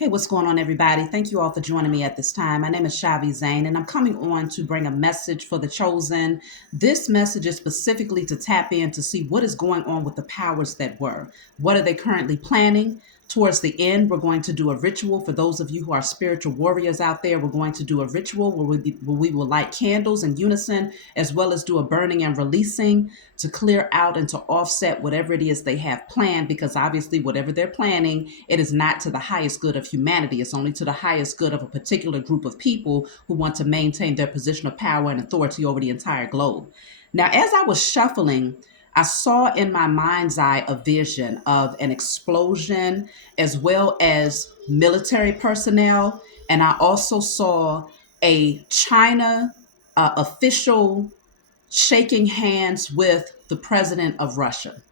Hey, what's going on, everybody? Thank you all for joining me at this time. My name is Shavi Zane, and I'm coming on to bring a message for the chosen. This message is specifically to tap in to see what is going on with the powers that were. What are they currently planning? Towards the end, we're going to do a ritual. For those of you who are spiritual warriors out there, we're going to do a ritual where we will light candles in unison, as well as do a burning and releasing to clear out and to offset whatever it is they have planned, because obviously whatever they're planning, it is not to the highest good of humanity. It's only to the highest good of a particular group of people who want to maintain their position of power and authority over the entire globe. Now, as I was shuffling, I saw in my mind's eye a vision of an explosion as well as military personnel. And I also saw a China official shaking hands with the president of Russia.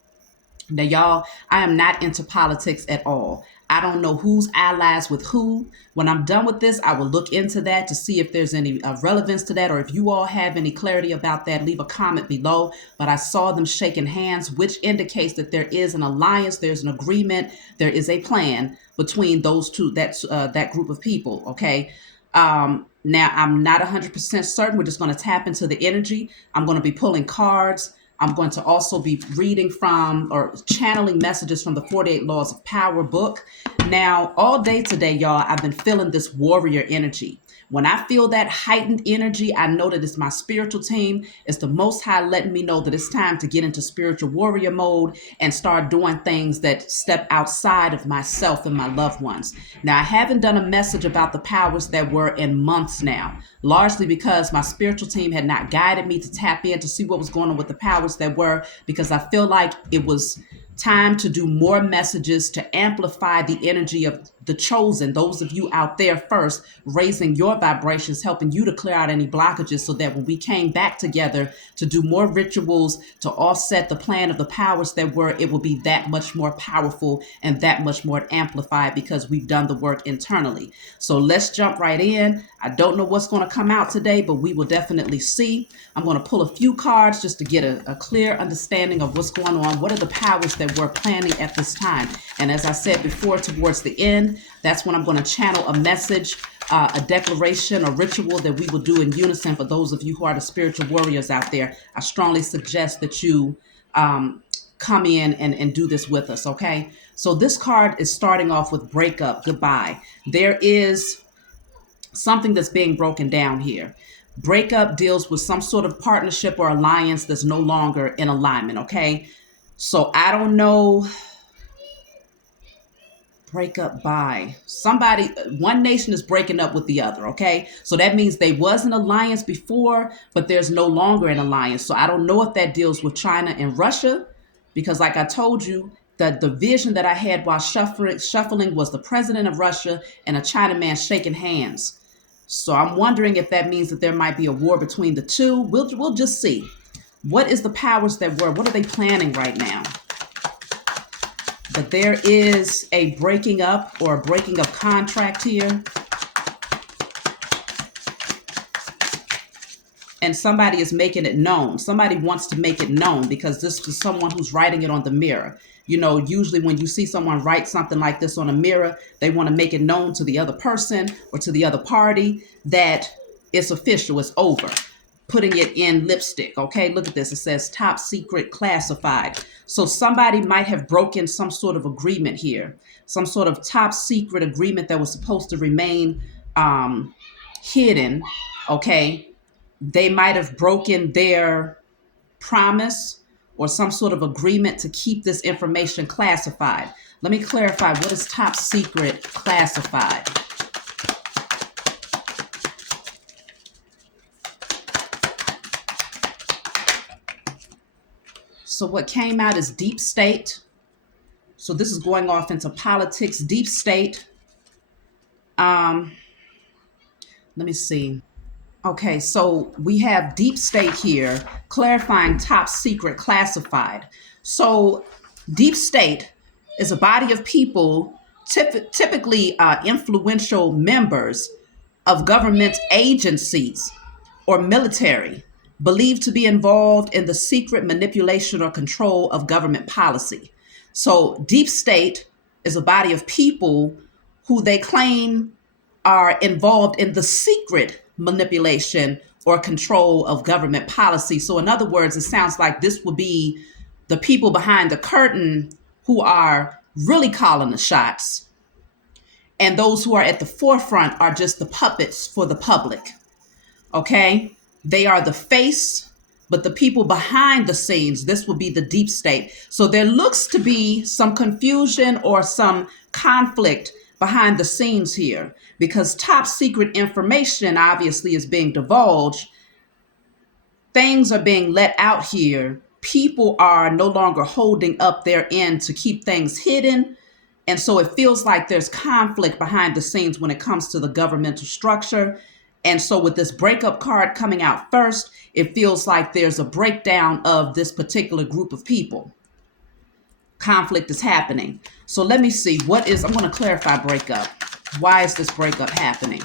Now, y'all, I am not into politics at all. I don't know who's allies with who. When I'm done with this, I will look into that to see if there's any relevance to that, or if you all have any clarity about that, leave a comment below. But I saw them shaking hands, which indicates that there is an alliance, there's an agreement, there is a plan between those two, that group of people. Okay. Now, I'm not 100% certain. We're just going to tap into the energy. I'm going to be pulling cards. I'm going to also be reading from or channeling messages from the 48 Laws of Power book. Now, all day today, y'all, I've been feeling this warrior energy. When I feel that heightened energy, I know that it's my spiritual team. It's the Most High letting me know that it's time to get into spiritual warrior mode and start doing things that step outside of myself and my loved ones. Now, I haven't done a message about the powers that were in months now, largely because my spiritual team had not guided me to tap in to see what was going on with the powers that were, because I feel like it was time to do more messages to amplify the energy of the chosen, those of you out there first, raising your vibrations, helping you to clear out any blockages, so that when we came back together to do more rituals to offset the plan of the powers that were, it will be that much more powerful and that much more amplified, because we've done the work internally. So let's jump right in. I don't know what's going to come out today, but we will definitely see. I'm going to pull a few cards just to get a clear understanding of what's going on. What are the powers that we're planning at this time? And as I said before, towards the end, that's when I'm going to channel a message, a declaration, a ritual that we will do in unison. For those of you who are the spiritual warriors out there, I strongly suggest that you come in and do this with us, okay? So this card is starting off with breakup, goodbye. There is something that's being broken down here. Breakup deals with some sort of partnership or alliance that's no longer in alignment, okay? So I don't know. Break up by somebody. One nation is breaking up with the other, okay? So that means they was an alliance before, but there's no longer an alliance. So I don't know if that deals with China and Russia, because like I told you, that the vision that I had while shuffling was the president of Russia and a Chinaman shaking hands. So I'm wondering if that means that there might be a war between the two. We'll just see. What is the powers that were? What are they planning right now? But there is a breaking up or a breaking of contract here. And somebody is making it known. Somebody wants to make it known, because this is someone who's writing it on the mirror. You know, usually when you see someone write something like this on a mirror, they want to make it known to the other person or to the other party that it's official, it's over. Putting it in lipstick. Okay, look at this. It says top secret classified. So somebody might have broken some sort of agreement here, some sort of top secret agreement that was supposed to remain hidden. Okay, they might have broken their promise or some sort of agreement to keep this information classified. Let me clarify, what is top secret classified? So what came out is deep state. So this is going off into politics, deep state. Let me see. Okay, so we have deep state here, clarifying top secret classified. So deep state is a body of people, typically influential members of government agencies or military, believed to be involved in the secret manipulation or control of government policy. So deep state is a body of people who they claim are involved in the secret manipulation or control of government policy. So, in other words, it sounds like this would be the people behind the curtain who are really calling the shots, and those who are at the forefront are just the puppets for the public. Okay? They are the face, but the people behind the scenes, this will be the deep state. So there looks to be some confusion or some conflict behind the scenes here because top secret information obviously is being divulged. Things are being let out here. People are no longer holding up their end to keep things hidden. And so it feels like there's conflict behind the scenes when it comes to the governmental structure. And so with this breakup card coming out first, it feels like there's a breakdown of this particular group of people. Conflict is happening. So let me see I'm going to clarify breakup. Why is this breakup happening?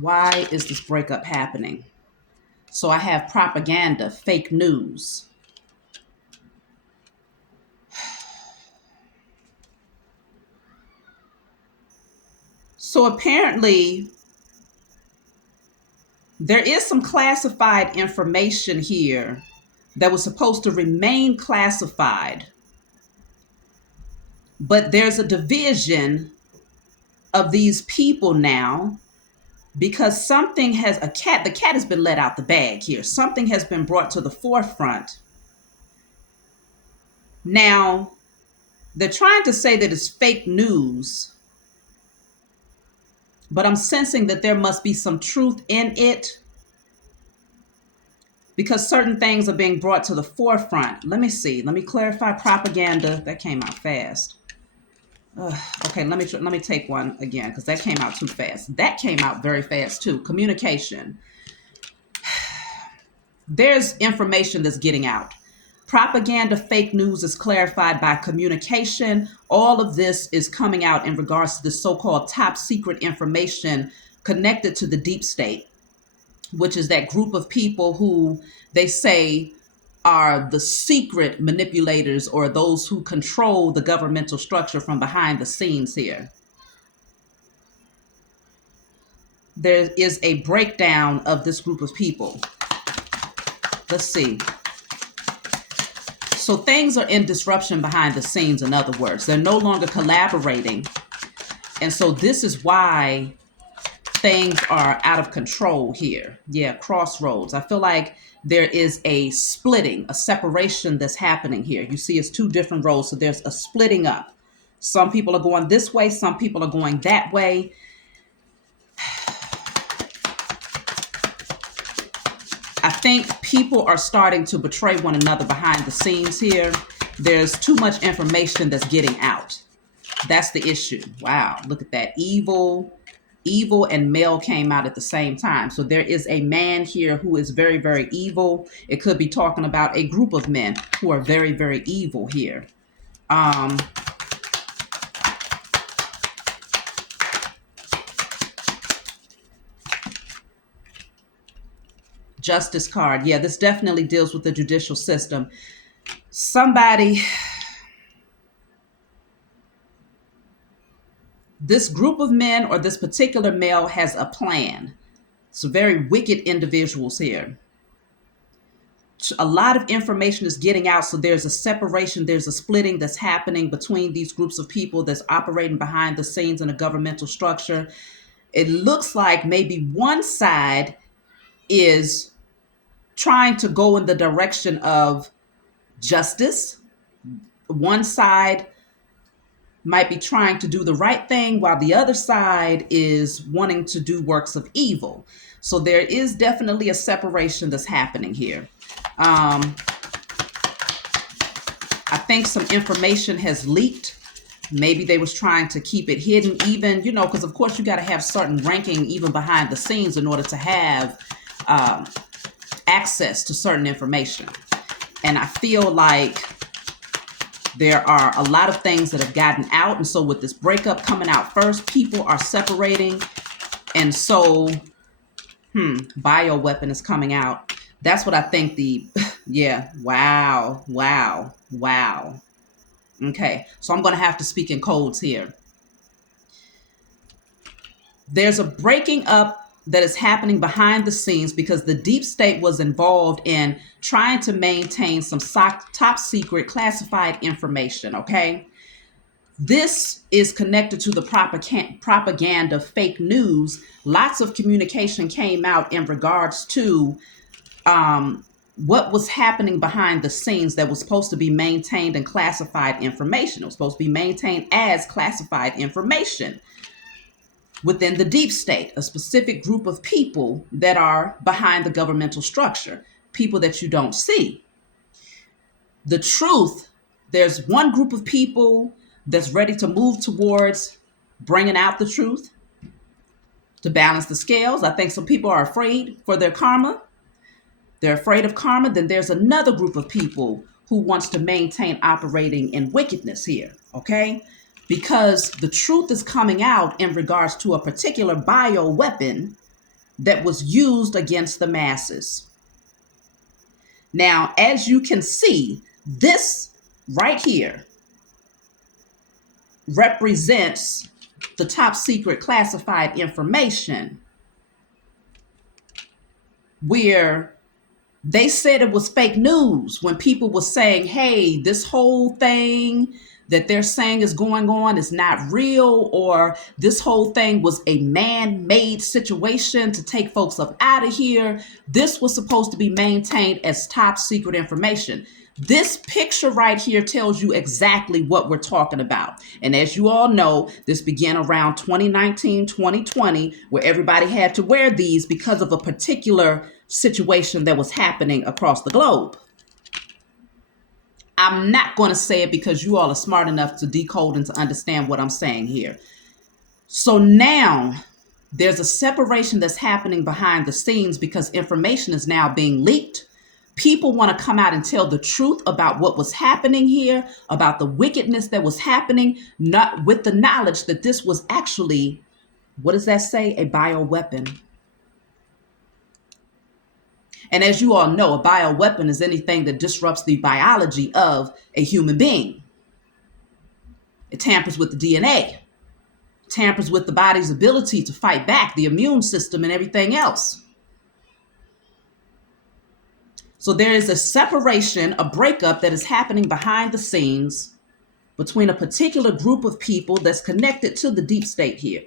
Why is this breakup happening? So I have propaganda, fake news. So apparently, there is some classified information here that was supposed to remain classified. But there's a division of these people now because the cat has been let out the bag here. Something has been brought to the forefront. Now, they're trying to say that it's fake news, but I'm sensing that there must be some truth in it because certain things are being brought to the forefront. Let me see. Let me clarify propaganda. That came out fast. Okay, let me take one again because that came out too fast. That came out very fast too. Communication. There's information that's getting out. Propaganda, fake news is clarified by communication. All of this is coming out in regards to the so-called top secret information connected to the deep state, which is that group of people who they say are the secret manipulators or those who control the governmental structure from behind the scenes here. There is a breakdown of this group of people. Let's see. So things are in disruption behind the scenes, in other words. They're no longer collaborating. And so this is why things are out of control here. Yeah, crossroads. I feel like there is a splitting, a separation that's happening here. You see, it's two different roads. So there's a splitting up. Some people are going this way. Some people are going that way. I think people are starting to betray one another behind the scenes here. There's too much information that's getting out. That's the issue. Wow, look at that. Evil and male came out at the same time. So there is a man here who is very, very evil. It could be talking about a group of men who are very, very evil here. Justice card. Yeah, this definitely deals with the judicial system. This group of men or this particular male has a plan. So very wicked individuals here. A lot of information is getting out. So there's a separation, there's a splitting that's happening between these groups of people that's operating behind the scenes in a governmental structure. It looks like maybe one side is trying to go in the direction of justice. One side might be trying to do the right thing while the other side is wanting to do works of evil. So there is definitely a separation that's happening here. I think some information has leaked. Maybe they was trying to keep it hidden even, because of course you got to have certain ranking even behind the scenes in order to have access to certain information. And I feel like there are a lot of things that have gotten out. And so with this breakup coming out first, people are separating. And so, bioweapon is coming out. That's what I think yeah. Wow. Okay, so I'm going to have to speak in codes here. There's a breaking up that is happening behind the scenes because the deep state was involved in trying to maintain some top secret classified information. Okay, this is connected to the propaganda fake news. Lots of communication came out in regards to what was happening behind the scenes that was supposed to be maintained and classified information. It was supposed to be maintained as classified information within the deep state, a specific group of people that are behind the governmental structure, people that you don't see. The truth, there's one group of people that's ready to move towards bringing out the truth to balance the scales. I think some people are afraid for their karma. They're afraid of karma. Then there's another group of people who wants to maintain operating in wickedness here, okay? Because the truth is coming out in regards to a particular bioweapon that was used against the masses. Now, as you can see, this right here represents the top secret classified information where they said it was fake news when people were saying, hey, this whole thing that they're saying is going on is not real, or this whole thing was a man-made situation to take folks up out of here. This was supposed to be maintained as top secret information. This picture right here tells you exactly what we're talking about. And as you all know, this began around 2019, 2020, where everybody had to wear these because of a particular situation that was happening across the globe. I'm not going to say it because you all are smart enough to decode and to understand what I'm saying here. So now there's a separation that's happening behind the scenes because information is now being leaked. People want to come out and tell the truth about what was happening here, about the wickedness that was happening, not with the knowledge that this was actually, what does that say? A bioweapon. And as you all know, a bioweapon is anything that disrupts the biology of a human being. It tampers with the DNA, tampers with the body's ability to fight back, the immune system and everything else. So there is a separation, a breakup that is happening behind the scenes between a particular group of people that's connected to the deep state here.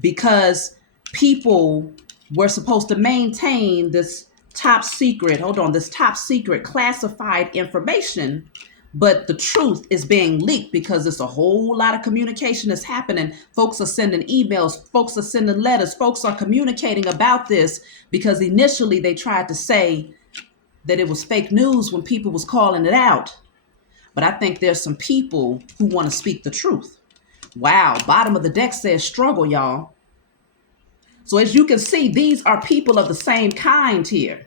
Because people were supposed to maintain this top secret classified information, but the truth is being leaked because it's a whole lot of communication is happening. Folks are sending emails, folks are sending letters, folks are communicating about this because initially they tried to say that it was fake news when people was calling it out. But I think there's some people who want to speak the truth. Wow, bottom of the deck says struggle, y'all. So as you can see, these are people of the same kind here.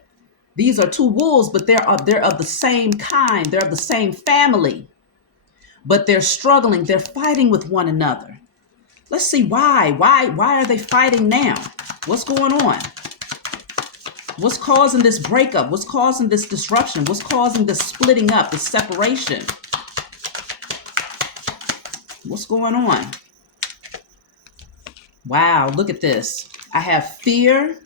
These are two wolves, but they're of the same kind. They're of the same family, but they're struggling. They're fighting with one another. Let's see why. Why are they fighting now? What's going on? What's causing this breakup? What's causing this disruption? What's causing this splitting up, this separation? What's going on? Wow, look at this. I have fear,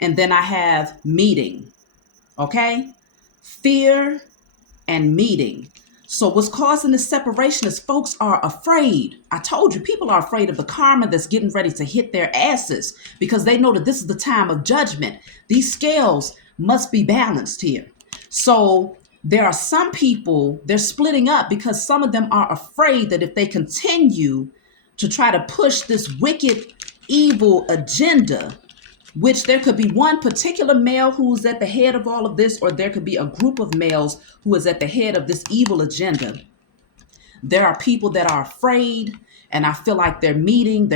and then I have meeting, okay? Fear and meeting. So what's causing this separation is folks are afraid. I told you, people are afraid of the karma that's getting ready to hit their asses because they know that this is the time of judgment. These scales must be balanced here. So there are some people, they're splitting up because some of them are afraid that if they continue to try to push this wicked, evil agenda, which there could be one particular male who's at the head of all of this, or there could be a group of males who is at the head of this evil agenda. There are people that are afraid, and I feel like they're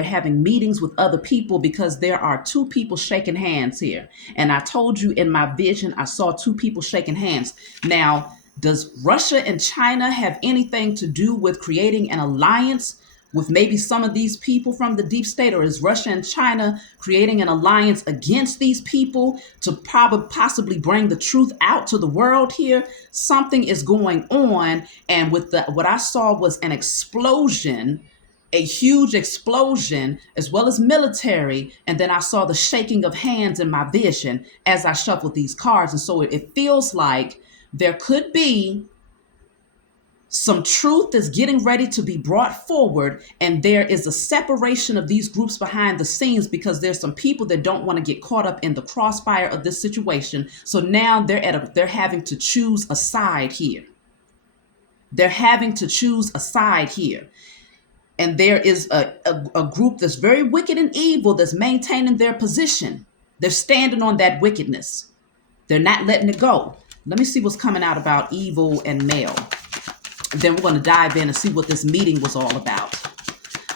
having meetings with other people because there are two people shaking hands here. And I told you in my vision, I saw two people shaking hands. Now, does Russia and China have anything to do with creating an alliance with maybe some of these people from the deep state, or is Russia and China creating an alliance against these people to probably possibly bring the truth out to the world here? Something is going on. And with what I saw was an explosion, a huge explosion, as well as military. And then I saw the shaking of hands in my vision as I shuffled these cards. And so it feels like there could be some truth is getting ready to be brought forward, and there is a separation of these groups behind the scenes because there's some people that don't want to get caught up in the crossfire of this situation. So now they're having to choose a side here. They're having to choose a side here. And there is a group that's very wicked and evil that's maintaining their position. They're standing on that wickedness. They're not letting it go. Let me see what's coming out about evil and male. Then we're going to dive in and see what this meeting was all about.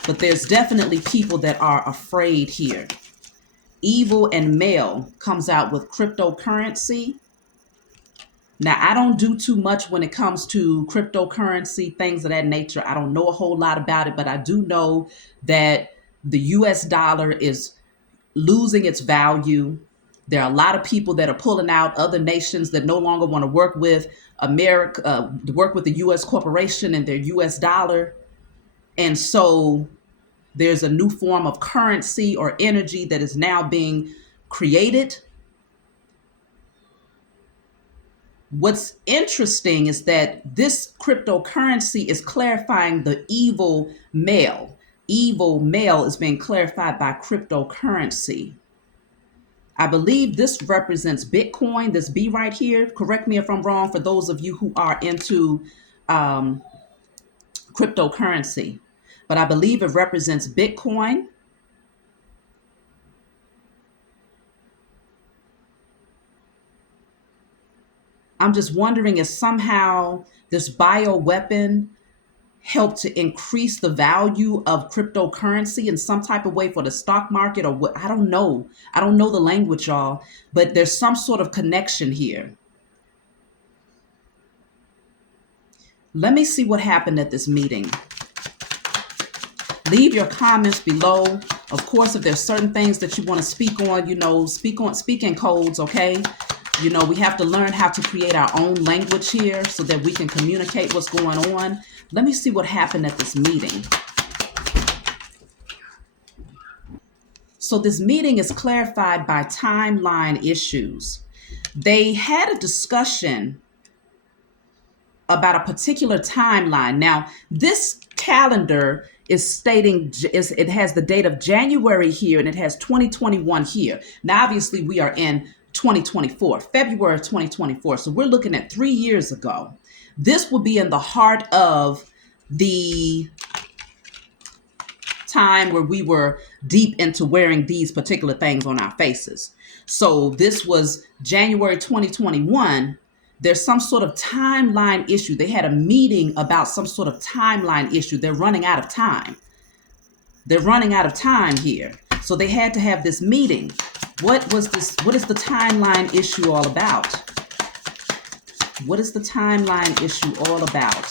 But there's definitely people that are afraid here. Evil and male comes out with cryptocurrency. Now, I don't do too much when it comes to cryptocurrency, things of that nature. I don't know a whole lot about it, but I do know that the US dollar is losing its value. There are a lot of people that are pulling out, other nations that no longer want to work with America, work with the US corporation and their US dollar. And so there's a new form of currency or energy that is now being created. What's interesting is that this cryptocurrency is clarifying the evil male. Evil male is being clarified by cryptocurrency. I believe this represents Bitcoin, this B right here. Correct me if I'm wrong for those of you who are into cryptocurrency. But I believe it represents Bitcoin. I'm just wondering if somehow this bioweapon help to increase the value of cryptocurrency in some type of way for the stock market, or what? I don't know. I don't know the language, y'all, but there's some sort of connection here. Let me see what happened at this meeting. Leave your comments below. Of course, if there's certain things that you want to speak on, speak in codes, okay? We have to learn how to create our own language here so that we can communicate what's going on. Let me see what happened at this meeting. So this meeting is clarified by timeline issues. They had a discussion about a particular timeline. Now, this calendar is stating, it has the date of January here, and it has 2021 here. Now, obviously, we are in 2024, February of 2024. So we're looking at 3 years ago. This will be in the heart of the time where we were deep into wearing these particular things on our faces. So this was January 2021. There's some sort of timeline issue. They had a meeting about some sort of timeline issue. They're running out of time. They're running out of time here. So they had to have this meeting. What is the timeline issue all about? What is the timeline issue all about?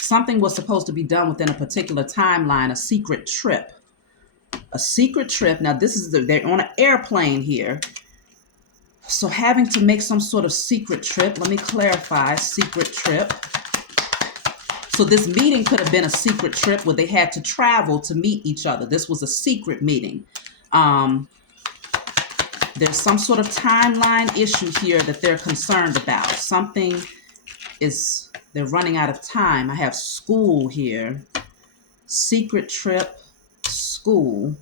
Something was supposed to be done within a particular timeline, a secret trip. A secret trip. Now, they're on an airplane here. So having to make some sort of secret trip. Let me clarify, secret trip. So this meeting could have been a secret trip where they had to travel to meet each other. This was a secret meeting. There's some sort of timeline issue here that they're concerned about. They're running out of time. I have school here. Secret trip, school.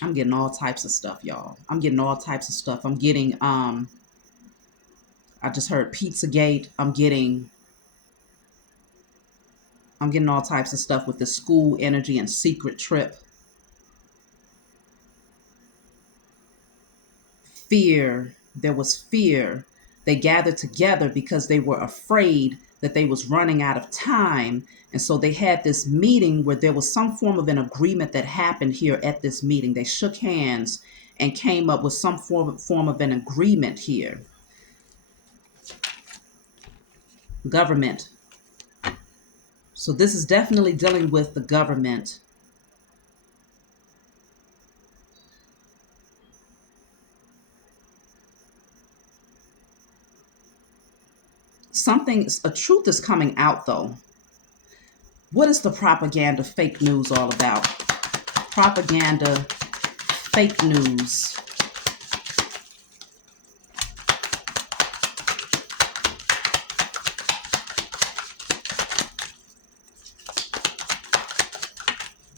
I'm getting all types of stuff, y'all. I'm getting all types of stuff. I'm getting, I just heard Pizzagate. I'm getting all types of stuff with the school energy and secret trip. Fear. There was fear. They gathered together because they were afraid that they was running out of time. And so they had this meeting where there was some form of an agreement that happened here at this meeting. They shook hands and came up with some form of an agreement here. Government. So this is definitely dealing with the government. A truth is coming out though. What is the propaganda fake news all about? Propaganda, fake news.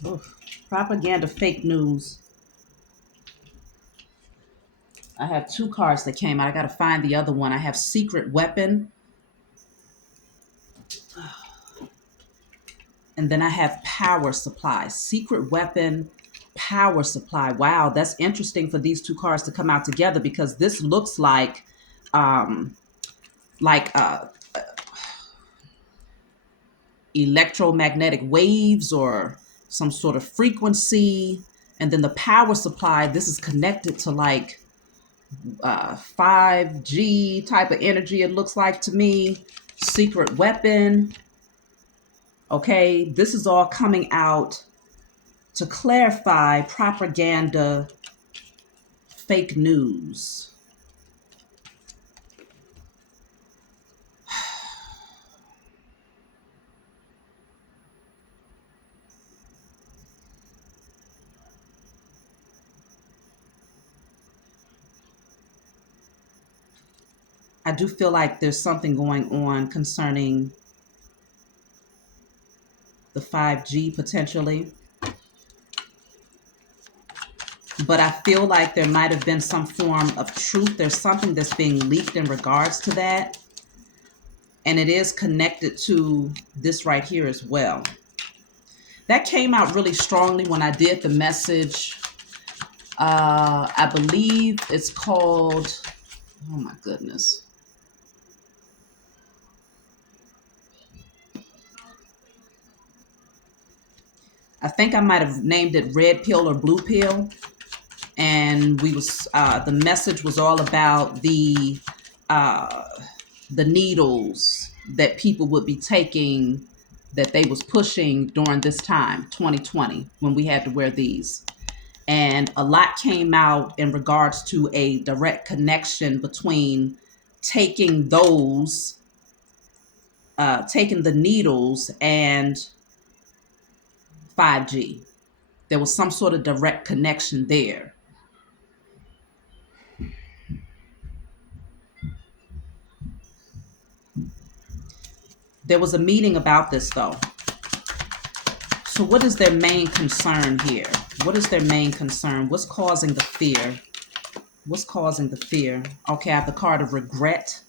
Oof. Propaganda, fake news. I have two cards that came out. I got to find the other one. I have secret weapon. And then I have power supply. Secret weapon, power supply. Wow, that's interesting for these two cards to come out together because this looks um, like electromagnetic waves or some sort of frequency. And then the power supply, this is connected to like 5G type of energy, it looks like to me. Secret weapon. Okay, this is all coming out to clarify propaganda, fake news. I do feel like there's something going on concerning the 5G potentially. But I feel like there might have been some form of truth. There's something that's being leaked in regards to that. And it is connected to this right here as well. That came out really strongly when I did the message. I believe it's called, oh my goodness. I think I might have named it red pill or blue pill. And the message was all about uh, the needles that people would be taking that they was pushing during this time, 2020, when we had to wear these. And a lot came out in regards to a direct connection between taking taking the needles and 5G. There was some sort of direct connection there. There was a meeting about this though. So what is their main concern here? What is their main concern? What's causing the fear? What's causing the fear? Okay, I have the card of regret.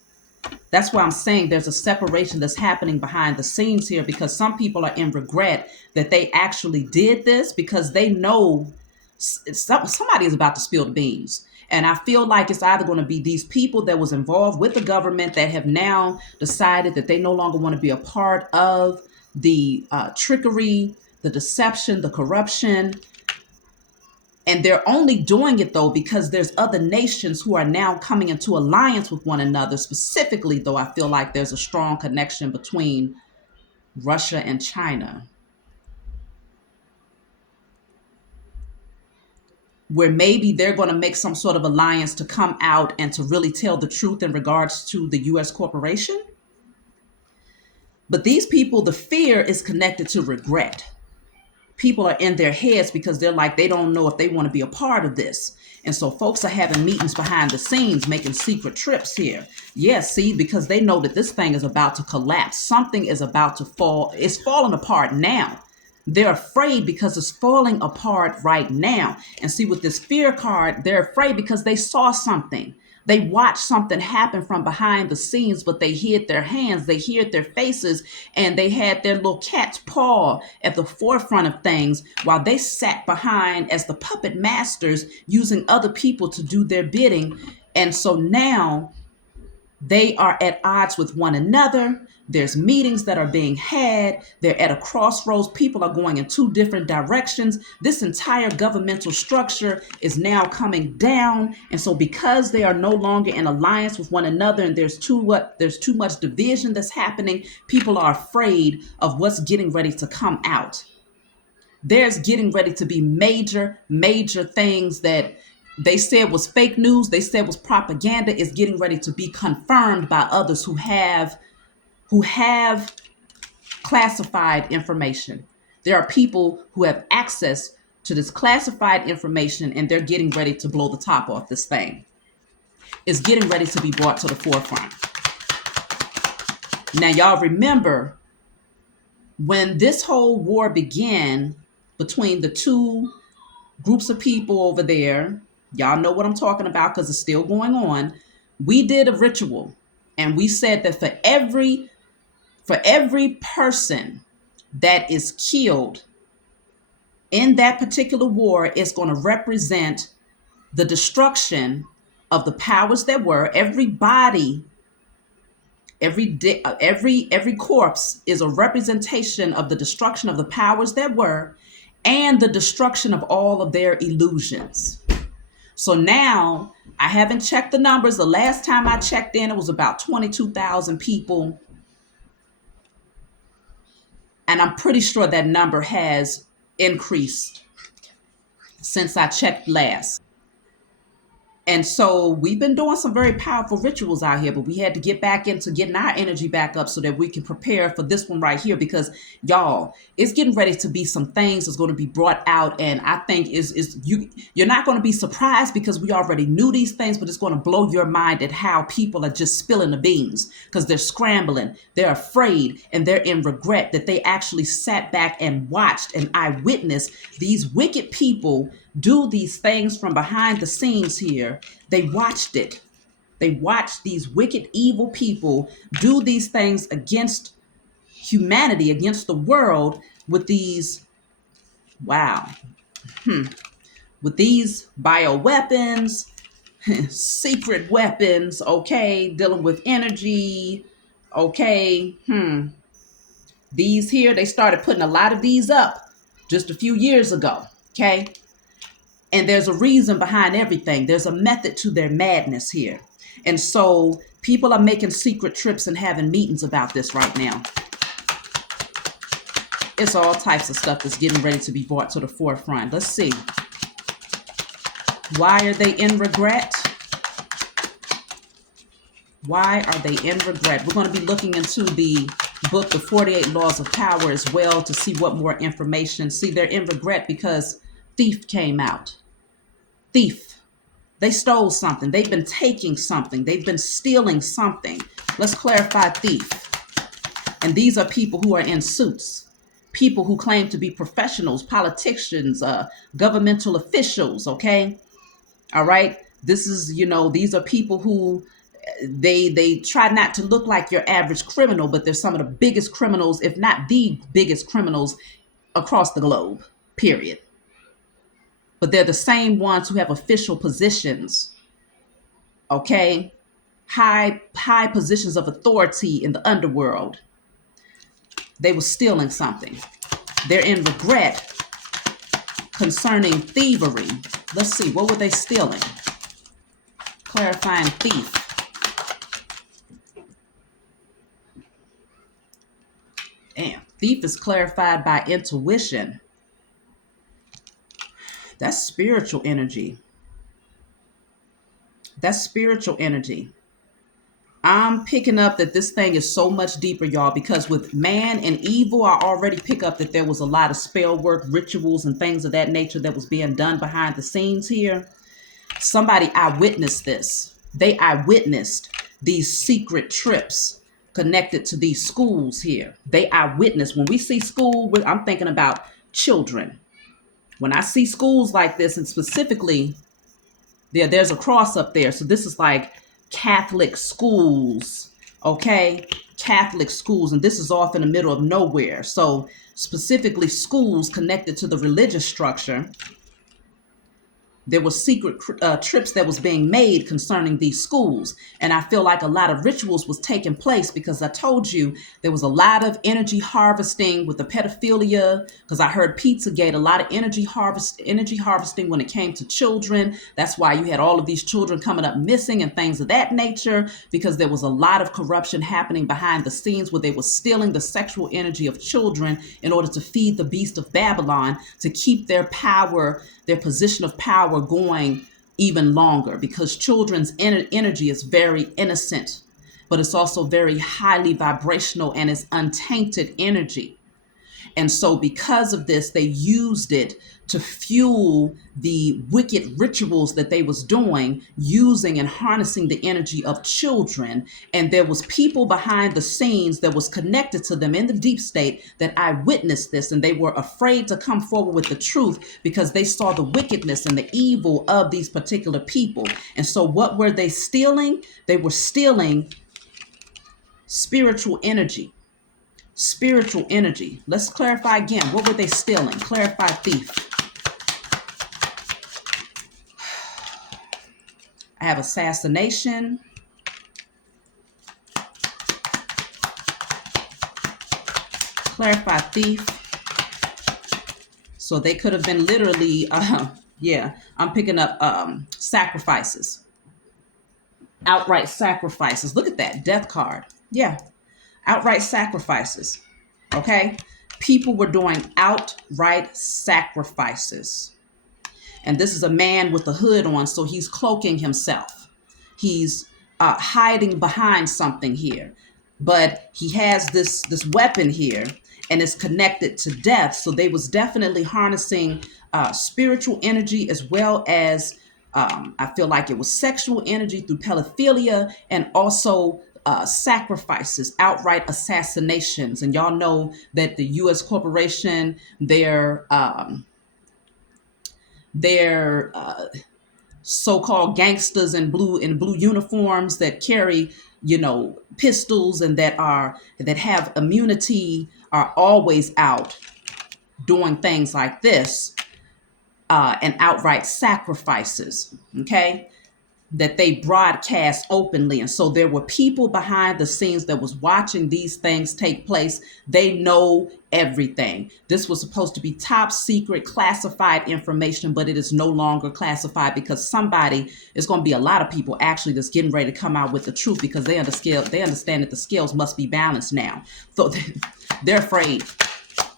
That's why I'm saying there's a separation that's happening behind the scenes here because some people are in regret that they actually did this because they know somebody is about to spill the beans. And I feel like it's either going to be these people that was involved with the government that have now decided that they no longer want to be a part of the trickery, the deception, the corruption. And they're only doing it though because there's other nations who are now coming into alliance with one another. Specifically, though, I feel like there's a strong connection between Russia and China, where maybe they're going to make some sort of alliance to come out and to really tell the truth in regards to the US corporation. But these people, the fear is connected to regret. People are in their heads because they're like, they don't know if they want to be a part of this. And so folks are having meetings behind the scenes, making secret trips here. Yes, see, because they know that this thing is about to collapse. Something is about to fall. It's falling apart now. They're afraid because it's falling apart right now. And see, with this fear card, they're afraid because they saw something. They watched something happen from behind the scenes, but they hid their hands, they hid their faces, and they had their little cat's paw at the forefront of things while they sat behind as the puppet masters using other people to do their bidding. And so now They are at odds with one another. There's meetings that are being had. They're at a crossroads. People are going in two different directions. This entire governmental structure is now coming down. And so because they are no longer in alliance with one another and there's too much division that's happening, people are afraid of what's getting ready to come out. There's getting ready to be major things that they said was fake news, they said was propaganda, is getting ready to be confirmed by others who have classified information. There are people who have access to this classified information, and they're getting ready to blow the top off this thing. It's getting ready to be brought to the forefront. Now, y'all remember when this whole war began between the two groups of people over there, y'all know what I'm talking about because it's still going on. We did a ritual, and we said that for every person that is killed in that particular war, it's going to represent the destruction of the powers that were. Every body, every corpse is a representation of the destruction of the powers that were and the destruction of all of their illusions. So now I haven't checked the numbers. The last time I checked in, it was about 22,000 people. And I'm pretty sure that number has increased since I checked last. And so we've been doing some very powerful rituals out here, but we had to get back into getting our energy back up so that we can prepare for this one right here. Because y'all, it's getting ready to be some things that's going to be brought out, and I think you're not going to be surprised because we already knew these things, but it's going to blow your mind at how people are just spilling the beans because they're scrambling, they're afraid, and they're in regret that they actually sat back and watched and eyewitnessed these wicked people do these things from behind the scenes here. They watched it. They watched these wicked, evil people do these things against humanity, against the world with these, wow, with these bioweapons, secret weapons, okay, dealing with energy, okay, These here, they started putting a lot of these up just a few years ago, okay? And there's a reason behind everything. There's a method to their madness here. And so people are making secret trips and having meetings about this right now. It's all types of stuff that's getting ready to be brought to the forefront. Let's see. Why are they in regret? Why are they in regret? We're going to be looking into the book, The 48 Laws of Power, as well to see what more information. See, they're in regret because thief came out. Thief. They stole something. They've been taking something. They've been stealing something. Let's clarify thief. And these are people who are in suits. People who claim to be professionals, politicians, governmental officials, okay? All right? This is, these are people who they try not to look like your average criminal, but they're some of the biggest criminals, if not the biggest criminals across the globe, period. But they're the same ones who have official positions, okay? High positions of authority in the underworld. They were stealing something. They're in regret concerning thievery. Let's see, what were they stealing? Clarifying thief. Damn, thief is clarified by intuition. That's spiritual energy. That's spiritual energy. I'm picking up that this thing is so much deeper, y'all, because with man and evil, I already pick up that there was a lot of spell work, rituals, and things of that nature that was being done behind the scenes here. Somebody eyewitnessed this. They eyewitnessed these secret trips connected to these schools here. They eyewitnessed. When we see school, I'm thinking about children. When I see schools like this, and specifically, there's a cross up there. So this is like Catholic schools, okay? Catholic schools, and this is off in the middle of nowhere. So specifically schools connected to the religious structure. There were secret trips that was being made concerning these schools. And I feel like a lot of rituals was taking place because I told you there was a lot of energy harvesting with the pedophilia, because I heard Pizzagate, a lot of energy harvesting when it came to children. That's why you had all of these children coming up missing and things of that nature, because there was a lot of corruption happening behind the scenes where they were stealing the sexual energy of children in order to feed the beast of Babylon, to keep their power, their position of power going even longer, because children's energy is very innocent, but it's also very highly vibrational and it's untainted energy. And so, because of this, they used it to fuel the wicked rituals that they was doing, using and harnessing the energy of children. And there was people behind the scenes that was connected to them in the deep state that I witnessed this, and they were afraid to come forward with the truth because they saw the wickedness and the evil of these particular people. And so, what were they stealing? They were stealing spiritual energy. Spiritual energy. Let's clarify again. What were they stealing? Clarify, thief. I have assassination. Clarify, thief. So they could have been literally, I'm picking up sacrifices. Outright sacrifices. Look at that death card. Yeah. Outright sacrifices. Okay. People were doing outright sacrifices. And this is a man with a hood on, so he's cloaking himself. He's hiding behind something here. But he has this weapon here, and it's connected to death. So they was definitely harnessing spiritual energy, as well as I feel like it was sexual energy through pedophilia, and also sacrifices, outright assassinations. And y'all know that the U.S. corporation, their so-called gangsters in blue uniforms that carry, pistols and that have immunity, are always out doing things like this, and outright sacrifices. Okay. That they broadcast openly. And so there were people behind the scenes that was watching these things take place. They know everything. This was supposed to be top secret classified information, but it is no longer classified, because somebody is going to be a lot of people actually that's getting ready to come out with the truth, because they understand that the scales must be balanced now. So they're afraid.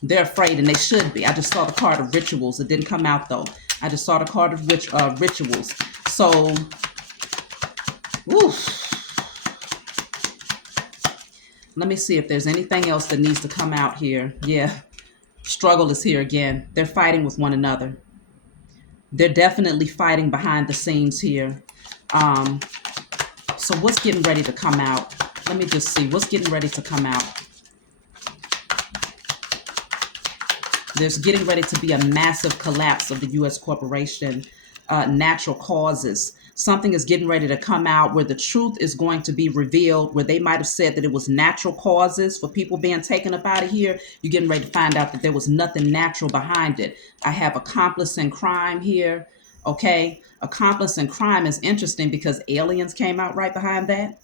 They're afraid, and they should be. I just saw the card of rituals. It didn't come out though. I just saw the card of rituals. So let me see if there's anything else that needs to come out here. Yeah, struggle is here again. They're fighting with one another. They're definitely fighting behind the scenes here. So what's getting ready to come out? Let me just see. What's getting ready to come out? There's getting ready to be a massive collapse of the U.S. corporation, natural causes. Something is getting ready to come out where the truth is going to be revealed, where they might have said that it was natural causes for people being taken up out of here. You're getting ready to find out that there was nothing natural behind it. I have accomplice in crime here. Okay. Accomplice in crime is interesting because aliens came out right behind that.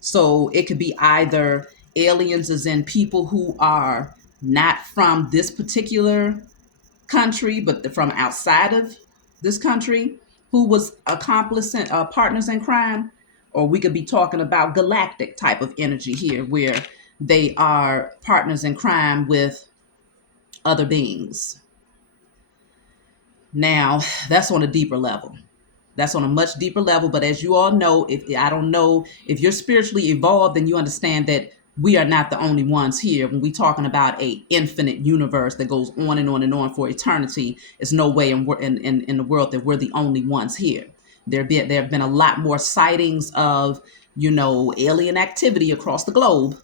So it could be either aliens as in people who are not from this particular country, but from outside of this country, who was accomplice and partners in crime, or we could be talking about galactic type of energy here, where they are partners in crime with other beings. Now, that's on a deeper level. That's on a much deeper level. But as you all know, if you're spiritually evolved, then you understand that we are not the only ones here. When we're talking about a infinite universe that goes on and on and on for eternity, there's no way in the world that we're the only ones here. There have been a lot more sightings of, alien activity across the globe.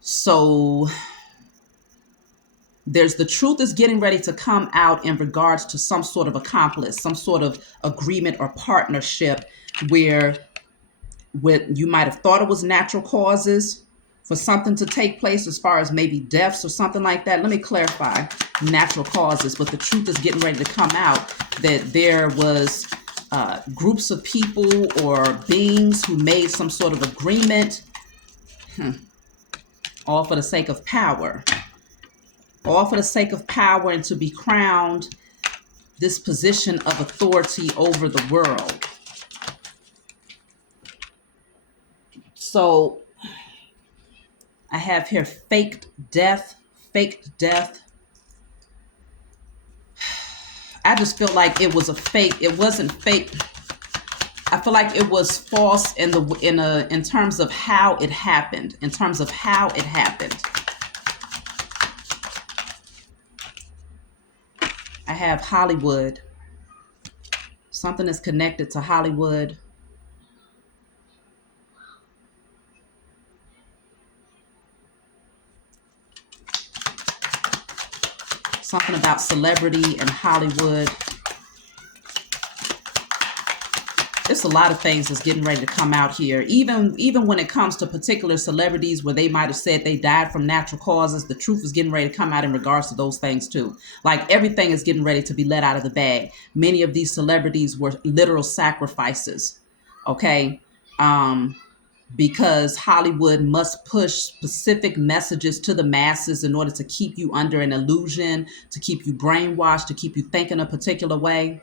So there's the truth is getting ready to come out in regards to some sort of accomplice, some sort of agreement or partnership where you might have thought it was natural causes for something to take place, as far as maybe deaths or something like that. Let me clarify. natural causes, but the truth is getting ready to come out that there was groups of people or beings who made some sort of agreement, all for the sake of power, all for the sake of power and to be crowned this position of authority over the world. So I have here faked death, faked death. I just feel like it was a fake. It wasn't fake. I feel like it was false in terms of how it happened. In terms of how it happened. I have Hollywood. Something is connected to Hollywood. Something about celebrity and Hollywood. There's a lot of things that's getting ready to come out here. Even when it comes to particular celebrities where they might have said they died from natural causes, the truth is getting ready to come out in regards to those things too. Like everything is getting ready to be let out of the bag. Many of these celebrities were literal sacrifices. Okay. Because Hollywood must push specific messages to the masses in order to keep you under an illusion, to keep you brainwashed, to keep you thinking a particular way.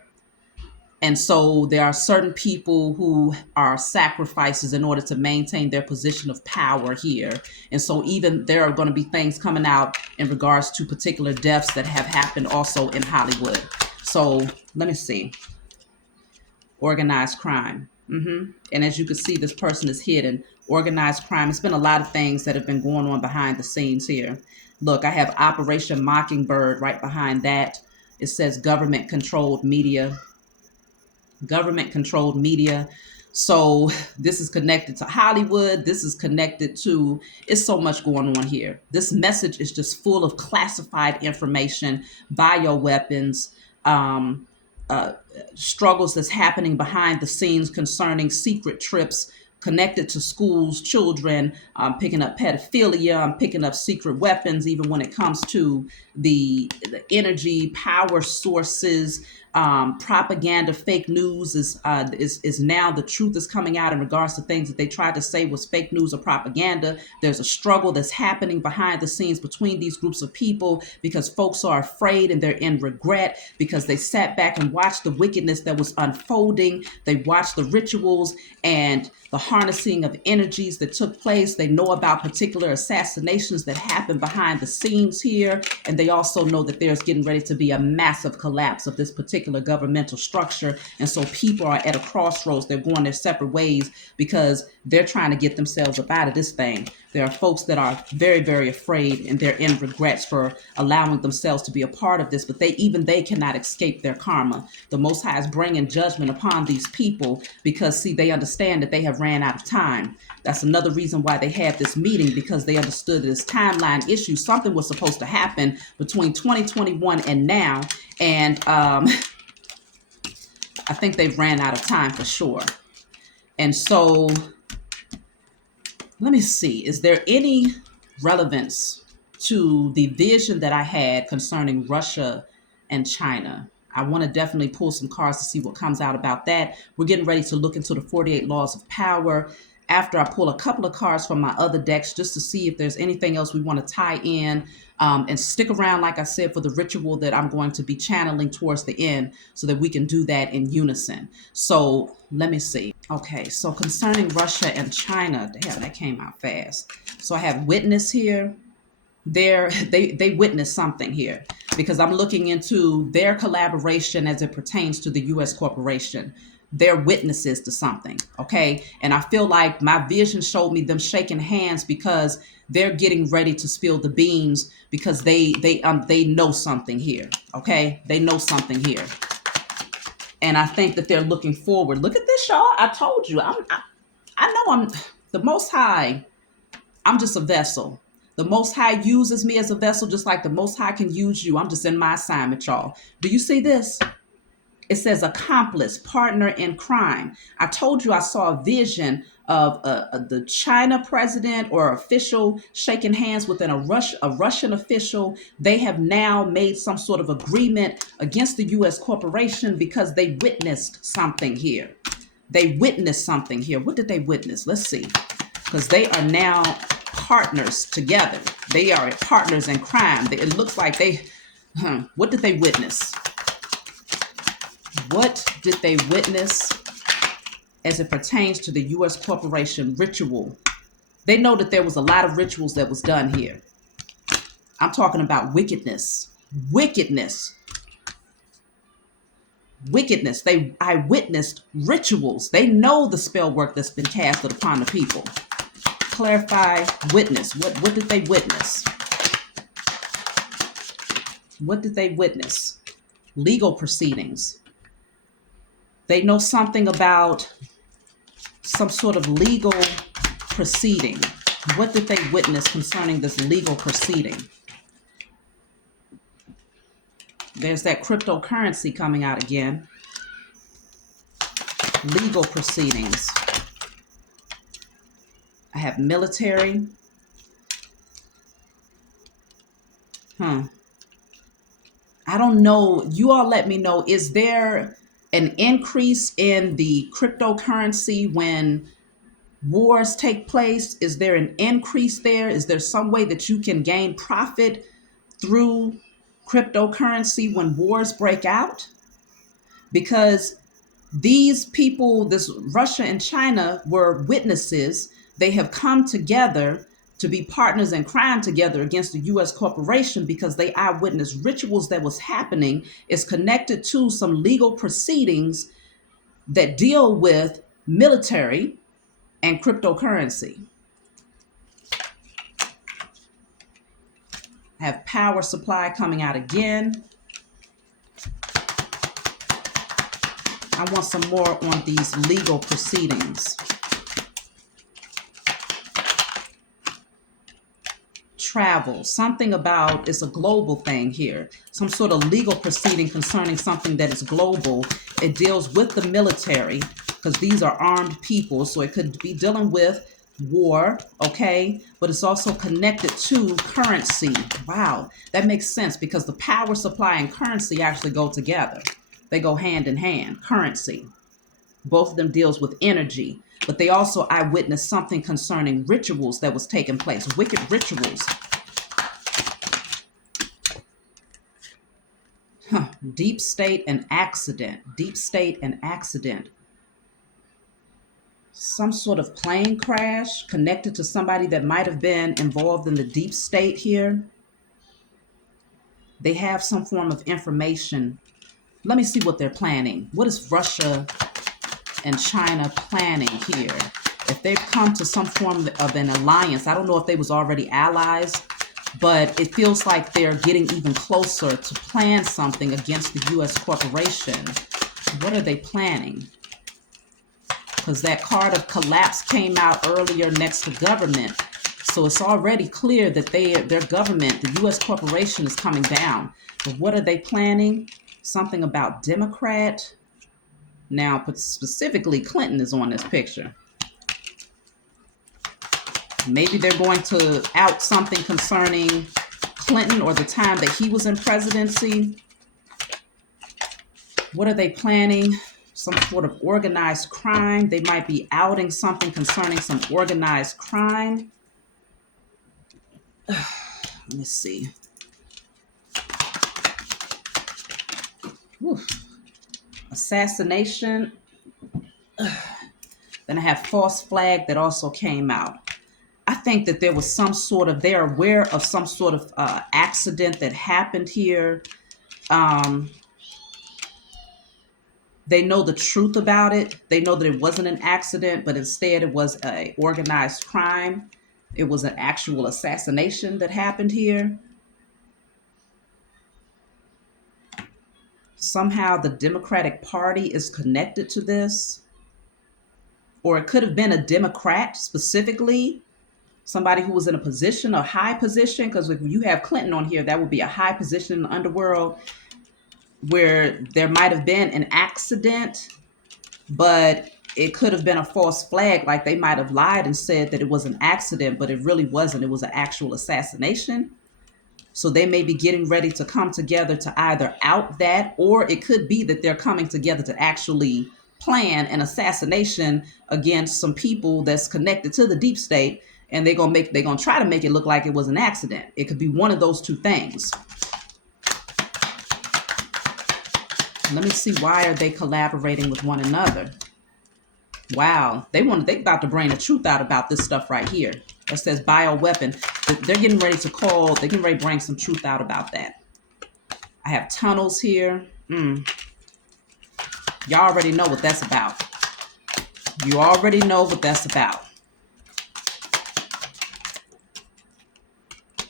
And so there are certain people who are sacrifices in order to maintain their position of power here. And so even there are going to be things coming out in regards to particular deaths that have happened also in Hollywood. So let me see. Organized crime. And as you can see, this person is hidden. Organized crime. It's been a lot of things that have been going on behind the scenes here. Look, I have Operation Mockingbird right behind that. It says government-controlled media. Government-controlled media. So this is connected to Hollywood. This is connected to, it's so much going on here. This message is just full of classified information, bioweapons, struggles that's happening behind the scenes concerning secret trips connected to schools, children. I'm picking up pedophilia. I'm picking up secret weapons, even when it comes to the energy, power sources, propaganda, fake news is now the truth is coming out in regards to things that they tried to say was fake news or propaganda. There's a struggle that's happening behind the scenes between these groups of people because folks are afraid and they're in regret because they sat back and watched the wickedness that was unfolding. They watched the rituals and the harnessing of energies that took place. They know about particular assassinations that happened behind the scenes here. And they also know that there's getting ready to be a massive collapse of this particular governmental structure. And so people are at a crossroads. They're going their separate ways because they're trying to get themselves up out of this thing. There are folks that are very, very afraid and they're in regrets for allowing themselves to be a part of this, but they cannot escape their karma. The Most High is bringing judgment upon these people because, see, they understand that they have ran out of time. That's another reason why they had this meeting, because they understood this timeline issue. Something was supposed to happen between 2021 and now. And I think they've ran out of time for sure. And so let me see, is there any relevance to the vision that I had concerning Russia and China? I want to definitely pull some cards to see what comes out about that. We're getting ready to look into the 48 laws of power after I pull a couple of cards from my other decks just to see if there's anything else we want to tie in, and stick around, like I said, for the ritual that I'm going to be channeling towards the end so that we can do that in unison. So let me see. Okay, so concerning Russia and China, damn, that came out fast. So I have witness here. They witnessed something here because I'm looking into their collaboration as it pertains to the U.S. corporation. They're witnesses to something, okay? And I feel like my vision showed me them shaking hands because they're getting ready to spill the beans because they know something here, okay? They know something here. And I think that they're looking forward. Look at this, y'all. I told you. I know I'm the Most High. I'm just a vessel. The Most High uses me as a vessel just like the Most High can use you. I'm just in my assignment, y'all. Do you see this? It says accomplice, partner in crime. I told you I saw a vision of the China president or official shaking hands with a Russian official. They have now made some sort of agreement against the U.S. corporation because they witnessed something here. They witnessed something here. What did they witness? Let's see. Because they are now partners together. They are partners in crime. It looks like what did they witness? What did they witness as it pertains to the U.S. corporation ritual? They know that there was a lot of rituals that was done here. I'm talking about wickedness. Wickedness. Wickedness. I witnessed rituals. They know the spell work that's been casted upon the people. Clarify witness. What did they witness? What did they witness? Legal proceedings. They know something about some sort of legal proceeding. What did they witness concerning this legal proceeding? There's that cryptocurrency coming out again. Legal proceedings. I have military. I don't know. You all let me know. Is there an increase in the cryptocurrency when wars take place? Is there an increase there? Is there some way that you can gain profit through cryptocurrency when wars break out? Because these people, this Russia and China, were witnesses. They have come together to be partners in crime together against the U.S. corporation because they eyewitnessed rituals that was happening is connected to some legal proceedings that deal with military and cryptocurrency. I have power supply coming out again. I want some more on these legal proceedings. Travel, something about, it's a global thing here. Some sort of legal proceeding concerning something that is global. It deals with the military because these are armed people. So it could be dealing with war, okay? But it's also connected to currency. Wow, that makes sense because the power supply and currency actually go together. They go hand in hand, currency. Both of them deals with energy, but they also eyewitnessed something concerning rituals that was taking place, wicked rituals. Deep state and accident, deep state and accident. Some sort of plane crash connected to somebody that might have been involved in the deep state here. They have some form of information. Let me see what they're planning. What is Russia and China planning here? If they've come to some form of an alliance, I don't know if they was already allies, but it feels like they're getting even closer to plan something against the U.S. corporation. What are they planning? Because that card of collapse came out earlier next to government. So it's already clear that their government, the U.S. corporation, is coming down. But what are they planning? Something about Democrat. Now, specifically, Clinton is on this picture. Maybe they're going to out something concerning Clinton or the time that he was in presidency. What are they planning? Some sort of organized crime. They might be outing something concerning some organized crime. Let me see. Whew. Assassination. Then I have false flag that also came out. I think that there was some sort of, they're aware of some sort of accident that happened here. They know the truth about it. They know that it wasn't an accident, but instead it was an organized crime. It was an actual assassination that happened here. Somehow the Democratic Party is connected to this. Or it could have been a Democrat specifically, somebody who was in a position, a high position, because if you have Clinton on here, that would be a high position in the underworld. where there might have been an accident, but it could have been a false flag. Like they might have lied and said that it was an accident, but it really wasn't. It was an actual assassination. So they may be getting ready to come together to either out that, or it could be that they're coming together to actually plan an assassination against some people that's connected to the deep state, and they're gonna try to make it look like it was an accident. It could be one of those two things. Let me see, why are they collaborating with one another? Wow, they about to bring the truth out about this stuff right here. That says bioweapon. They're getting ready to bring some truth out about that. I have tunnels here. Y'all already know what that's about. You already know what that's about.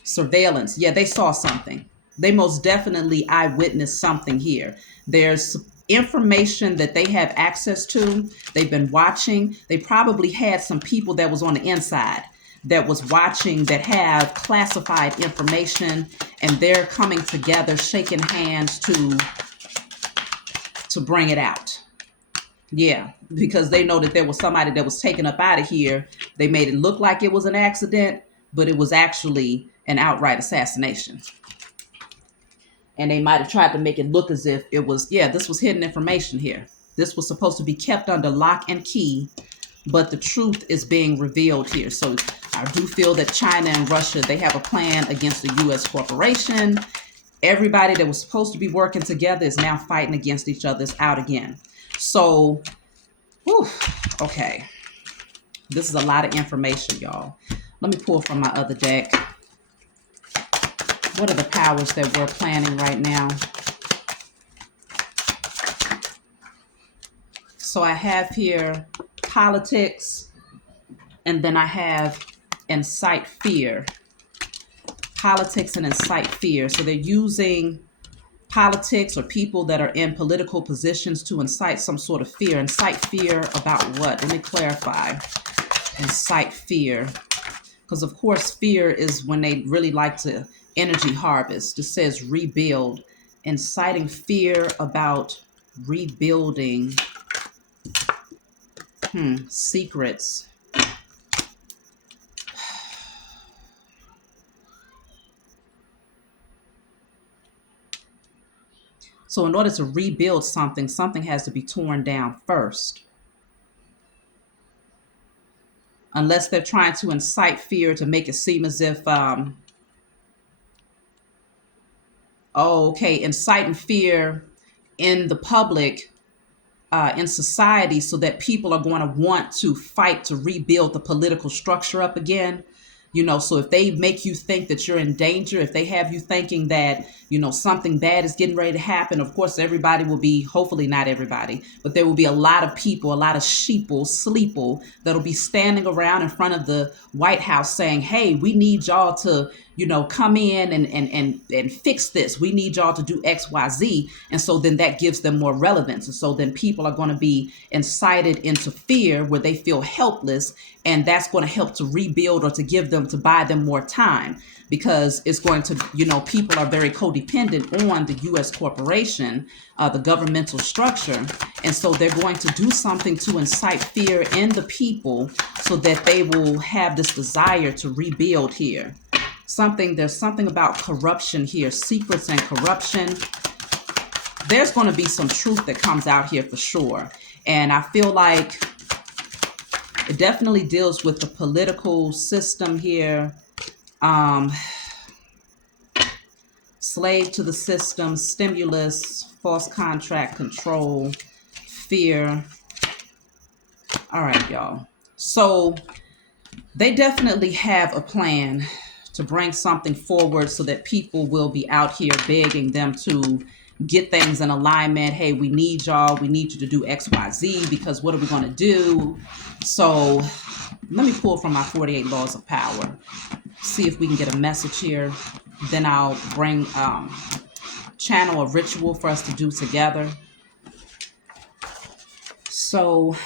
Surveillance. Yeah, they saw something. They most definitely eyewitnessed something here. There's information that they have access to. They've been watching. They probably had some people that was on the inside that was watching, that have classified information, and they're coming together, shaking hands to bring it out. Yeah, because they know that there was somebody that was taken up out of here. They made it look like it was an accident, but it was actually an outright assassination. And they might have tried to make it look as if it was, yeah, this was hidden information here. This was supposed to be kept under lock and key, but the truth is being revealed here. So I do feel that China and Russia, they have a plan against the U.S. corporation. Everybody that was supposed to be working together is now fighting against each other's out again. So, whew, okay. This is a lot of information, y'all. Let me pull from my other deck. What are the powers that we're planning right now? So I have here politics, and then I have incite fear. Politics and incite fear. So they're using politics or people that are in political positions to incite some sort of fear. Incite fear about what? Let me clarify. Incite fear. Because of course, fear is when they really like to energy harvest. It says rebuild. Inciting fear about rebuilding. Secrets. So in order to rebuild something, something has to be torn down first. Unless they're trying to incite fear to make it seem as if, inciting fear in the public, in society, so that people are going to want to fight to rebuild the political structure up again. So if they make you think that you're in danger, if they have you thinking that, something bad is getting ready to happen, of course, everybody will be, hopefully not everybody, but there will be a lot of people, a lot of sheeple, sleeple, that'll be standing around in front of the White House saying, hey, we need y'all to, come in and fix this. We need y'all to do X, Y, Z. And so then that gives them more relevance. And so then people are going to be incited into fear where they feel helpless. And that's going to help to rebuild or to buy them more time, because it's going to, people are very codependent on the U.S. corporation, the governmental structure. And so they're going to do something to incite fear in the people so that they will have this desire to rebuild here. There's something about corruption here, secrets and corruption. There's going to be some truth that comes out here for sure. And I feel like it definitely deals with the political system here. Slave to the system, stimulus, false contract, control, fear. All right, y'all. So they definitely have a plan to bring something forward so that people will be out here begging them to get things in alignment. Hey, we need y'all. We need you to do X, Y, Z, because what are we going to do? So let me pull from my 48 laws of power. See if we can get a message here. Then I'll bring, channel a ritual for us to do together. So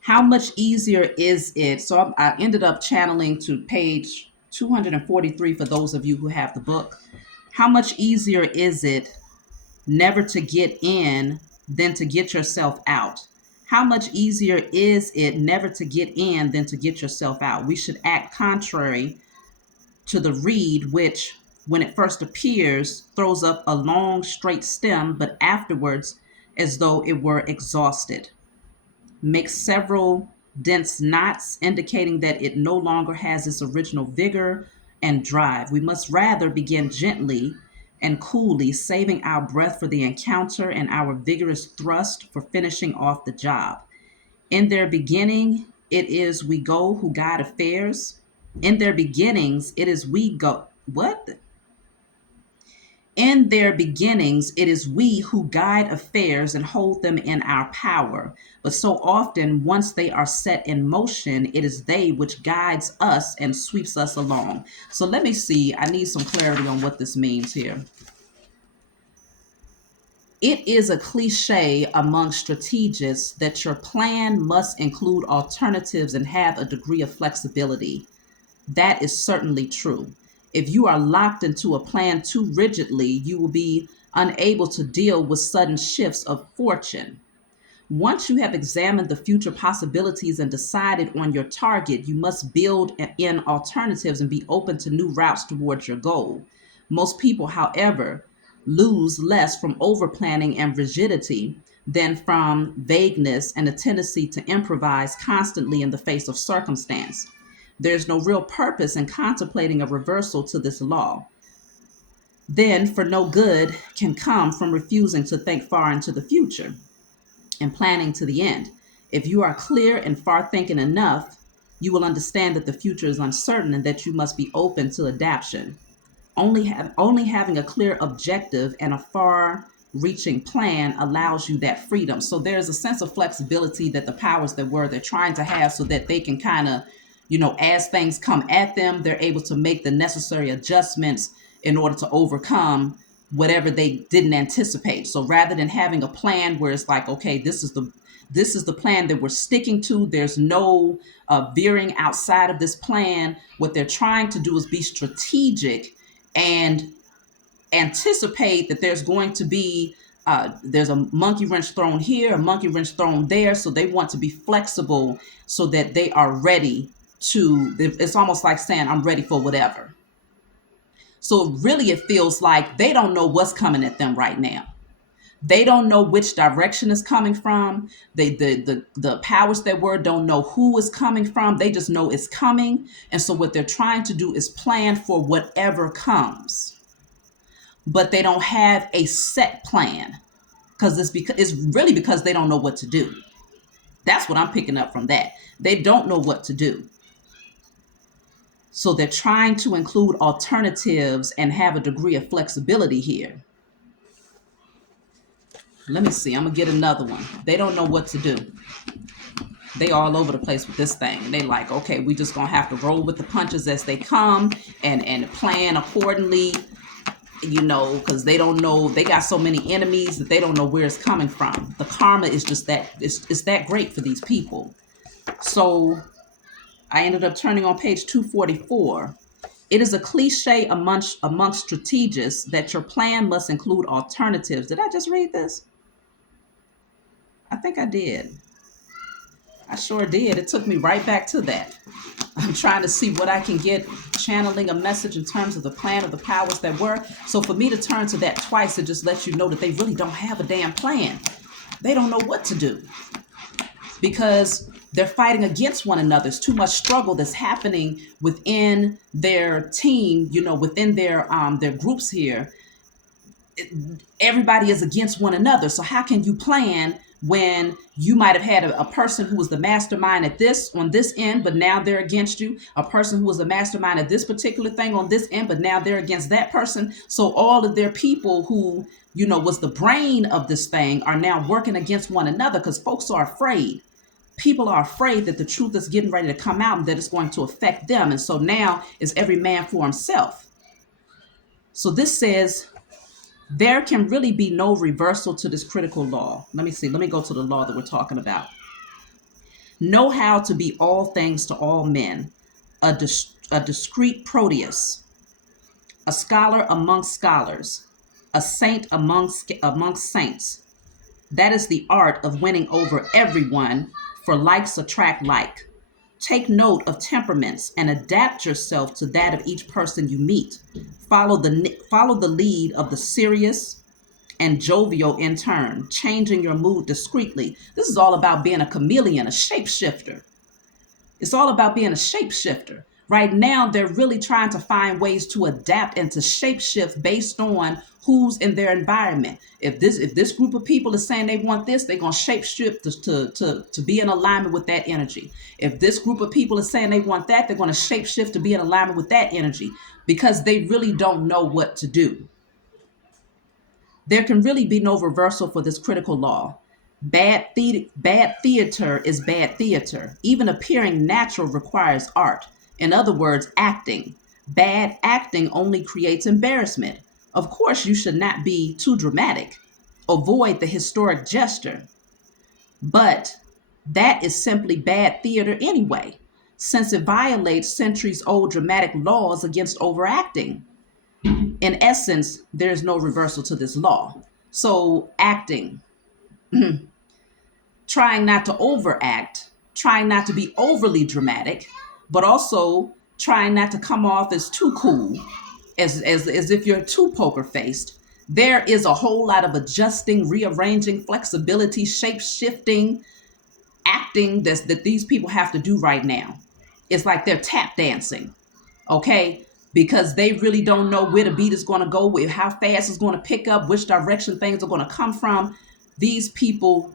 how much easier is it? So I ended up channeling to page 243 for those of you who have the book. How much easier is it never to get in than to get yourself out. How much easier is it never to get in than to get yourself out? We should act contrary to the reed, which, when it first appears, throws up a long, straight stem, but afterwards, as though it were exhausted, makes several dense knots, indicating that it no longer has its original vigor and drive. We must rather begin gently and coolly, saving our breath for the encounter and our vigorous thrust for finishing off the job. In their beginning, it is we go who guide affairs. In their beginnings, it is we go. What? In their beginnings, it is we who guide affairs and hold them in our power. But so often, once they are set in motion, it is they which guides us and sweeps us along. So let me see. I need some clarity on what this means here. It is a cliche among strategists that your plan must include alternatives and have a degree of flexibility. That is certainly true. If you are locked into a plan too rigidly, you will be unable to deal with sudden shifts of fortune. Once you have examined the future possibilities and decided on your target, you must build in alternatives and be open to new routes towards your goal. Most people, however, lose less from overplanning and rigidity than from vagueness and a tendency to improvise constantly in the face of circumstance. There's no real purpose in contemplating a reversal to this law. Then, for no good can come from refusing to think far into the future and planning to the end. If you are clear and far thinking enough, you will understand that the future is uncertain and that you must be open to adaptation. Only having a clear objective and a far reaching plan allows you that freedom. So there's a sense of flexibility that the powers that were, they're trying to have so that they can kind of, as things come at them, they're able to make the necessary adjustments in order to overcome whatever they didn't anticipate. So rather than having a plan where it's like, okay, this is the plan that we're sticking to. There's no veering outside of this plan. What they're trying to do is be strategic and anticipate that there's going to be there's a monkey wrench thrown here, a monkey wrench thrown there. So they want to be flexible so that they are ready to, it's almost like saying, I'm ready for whatever. So really it feels like they don't know what's coming at them right now. They don't know which direction is coming from. The powers that were don't know who is coming from. They just know it's coming. And so what they're trying to do is plan for whatever comes. But they don't have a set plan because it's really because they don't know what to do. That's what I'm picking up from that. They don't know what to do. So they're trying to include alternatives and have a degree of flexibility here. Let me see. I'm going to get another one. They don't know what to do. They all over the place with this thing. And they like, okay, we just going to have to roll with the punches as they come and plan accordingly, because they don't know. They got so many enemies that they don't know where it's coming from. The karma is just that. It's that great for these people. So I ended up turning on page 244. It is a cliche amongst strategists that your plan must include alternatives. Did I just read this? I think I did. I sure did. It took me right back to that. I'm trying to see what I can get, channeling a message in terms of the plan of the powers that were. So for me to turn to that twice, it just lets you know that they really don't have a damn plan. They don't know what to do because they're fighting against one another. There's too much struggle that's happening within their team, within their groups here. Everybody is against one another. So how can you plan when you might have had a person who was the mastermind on this end, but now they're against you, a person who was the mastermind at this particular thing on this end, but now they're against that person. So all of their people who, was the brain of this thing are now working against one another because folks are afraid. People are afraid that the truth is getting ready to come out and that it's going to affect them. And so now it's every man for himself. So this says, there can really be no reversal to this critical law. Let me see. Let me go to the law that we're talking about. Know how to be all things to all men, a discreet Proteus, a scholar amongst scholars, a saint amongst saints. That is the art of winning over everyone, for likes attract like. Take note of temperaments and adapt yourself to that of each person you meet. Follow the lead of the serious and jovial in turn, changing your mood discreetly. This is all about being a chameleon, a shapeshifter. It's all about being a shapeshifter. Right now, they're really trying to find ways to adapt and to shapeshift based on who's in their environment. If this group of people is saying they want this, they're gonna shapeshift to be in alignment with that energy. If this group of people is saying they want that, they're gonna shapeshift to be in alignment with that energy because they really don't know what to do. There can really be no reversal for this critical law. Bad theater is bad theater. Even appearing natural requires art. In other words, acting. Bad acting only creates embarrassment. Of course, you should not be too dramatic. Avoid the historic gesture. But that is simply bad theater anyway, since it violates centuries old dramatic laws against overacting. In essence, there is no reversal to this law. So, acting, trying not to overact, trying not to be overly dramatic, but also trying not to come off as too cool, as if you're too poker faced. There is a whole lot of adjusting, rearranging, flexibility, shape shifting, acting that these people have to do right now. It's like they're tap dancing, okay? Because they really don't know where the beat is going to go, with how fast it's going to pick up, which direction things are going to come from. These people,